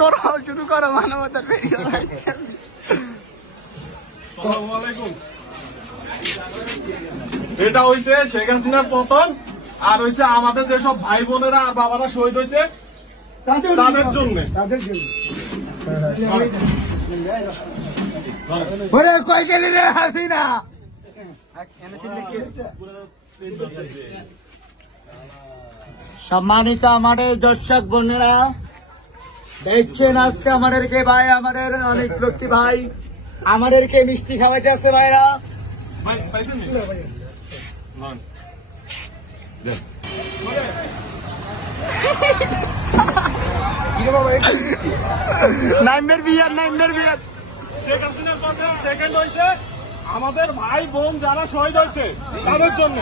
শুরু করো মানবতার ভিডিও। আসসালামু আলাইকুম। এটা হইছে শেখ হাসিনার পতন, আর হইছে আমাদের যেসব ভাই বোনেরা আর বাবারা শহীদ হয়েছে তাদের জন্য। কই গেলি রে হাসিনা? সম্মানিত আমাদের দর্শক বোনেরা, দেখছেন আজকে আমাদেরকে ভাই, আমাদের অনেক ব্যক্তি ভাই আমাদেরকে মিষ্টি খাওয়াইতে আছে ভাইরা। ভাই পাইছেন নি? লন। নাইমের বিয়ার, নাইমের বিয়ার। শেখ হাসিনার পতন সেকেন্ড হইছে আমাদের ভাই বোন যারা শহীদ হয়েছে তাদের জন্য।